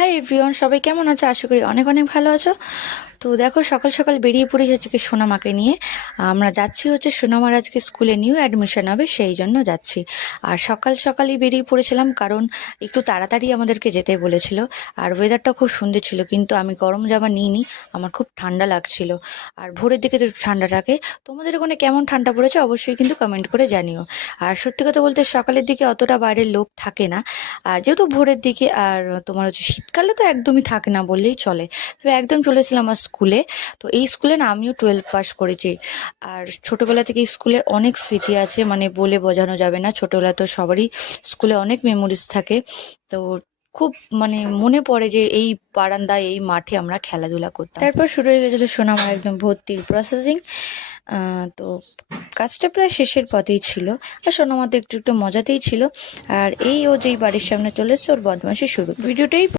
Hi everyone, সবাই কেমন আছো? আশা করি অনেক অনেক ভালো আছো। তো দেখো, সকাল সকাল বেরিয়ে পড়েছি আজকে সোনামাকে নিয়ে। আমরা যাচ্ছি হচ্ছে সোনামার আজকে স্কুলে নিউ অ্যাডমিশন হবে, সেই জন্য যাচ্ছি। আর সকাল সকালই বেরিয়ে পড়েছিলাম কারণ একটু তাড়াতাড়ি আমাদেরকে যেতে বলেছিল। আর ওয়েদারটা খুব সুন্দর ছিল, কিন্তু আমি গরম জামা নিইনি, আমার খুব ঠান্ডা লাগছিল। আর ভোরের দিকে তো একটু ঠান্ডা থাকে। তোমাদের ওখানে কেমন ঠান্ডা পড়েছে অবশ্যই কিন্তু কমেন্ট করে জানিও। আর সত্যি কথা বলতে সকালের দিকে অতটা বাইরের লোক থাকে না, আর যেহেতু ভোরের দিকে। আর তোমার হচ্ছে শীতকালে তো একদমই থাকে না বললেই চলে। তবে একদম চলেছিলাম আমার স্কুলে। তো এই স্কুলে না আমিও 12 পাস করেছি। আর ছোটবেলা থেকে স্কুলে অনেক স্মৃতি আছে, মানে বলে বোঝানো যাবে না। ছোটবেলা তো সবারই স্কুলে অনেক মেমোরিজ থাকে। তো খুব মানে মনে পড়ে যে এই বারান্দায় এই মাঠে আমরা খেলাধুলা করতাম। তারপর শুরু হয়ে গেছিল সোনামা একদম ভর্তির প্রসেসিং। তো কাজটা প্রায় শেষের পথেই ছিল। আর সোনামা তো একটু একটু মজাতেই ছিল। আর এই ও যেই বাড়ির সামনে চলে এসছে, ওর বদমাশি শুরু। ভিডিওটাই